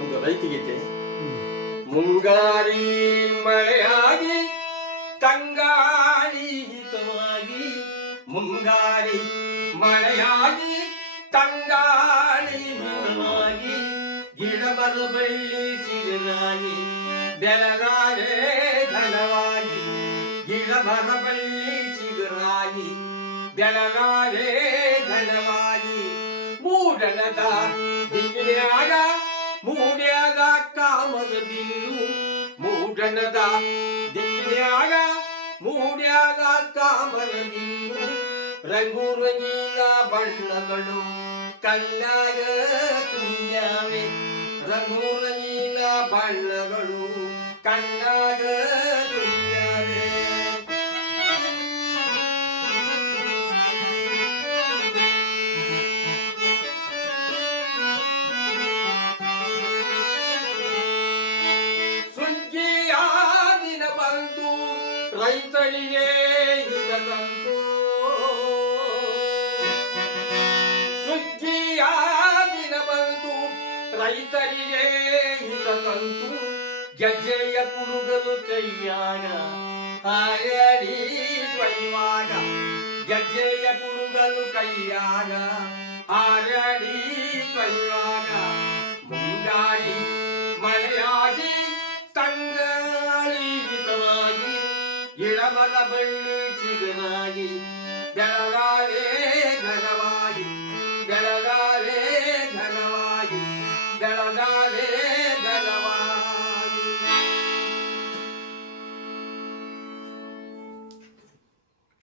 ಒಂದು ರೈತಗೀತೆ. ಮುಂಗಾರಿ ಮಳೆಯಾಗಿ ತಂಗಾಳಿ ಹಿತವಾಗಿ, ಮುಂಗಾರಿ ಮಳೆಯಾಗಿ ತಂಗಾಳಿ ಹಿತವಾಗಿ, ಗಿಡ ಮರ ಬಳ್ಳಿ ಚಿಗುರಾಗಿ ಬೆಳಗಾಗೆ ಘನವಾಗಿ, ಗಿಡ ಮರ ಬಳ್ಳಿ ಚಿಗುರಾಗಿ ಬೆಳಗಾಗೆ ಘನವಾಗಿ, ಮೂಡಣದ ದಿಗಿನ್ಯಾಗ ಮೂಡ್ಯಾಗ ಕಾಮದ ಬಿಲ್ಲು, ಮೂಡಣದ ದಿಗಿನ್ಯಾಗ ಮೂಡ್ಯಾಗ ಕಾಮದ ಬಿಲ್ಲು, ರಂಗು ರಂಗಿನ ಬಣ್ಣಗಳು ಕಣ್ಣಾಗ ತುಂಬ್ಯಾವೆ, ರಂಗು ರಂಗಿನ ಬಣ್ಣಗಳು ಕಣ್ಣಾಗ ತುಂಬ್ಯಾವೆ. ಸುಗ್ಗಿಯ ದಿನ ಬಂತು ರೈತರಿಗೆ ಹಿತದಂತು, ಸುಗ್ಗಿಯ ದಿನ ಬಂತು ರೈತರಿಗೆ ಹಿತದಂತು, ಗೆಜ್ಜೆಯ ಕುಡುಗಲು ಕೈಯಾಗ ಹಾಯಡಿ ಕೊಯ್ಯುವಾಗ, ಗೆಜ್ಜೆಯ ಕುಡುಗಲು ಕೈಯಾಗ ಹಾಯಡಿ ಕೊಯ್ಯುವಾಗ, ಮುಂಗಾರಿ ಮಳೆಯಾಗಿ ತಂಗಾಳಿ ಹಿತವಾಗಿ, ಇಳಮರ ಬಳ್ಳಿ ಚಿಗುರಾಗಿ ಬೆಳಗಾಗೆ ಘನವಾಗಿ ಬೆಳ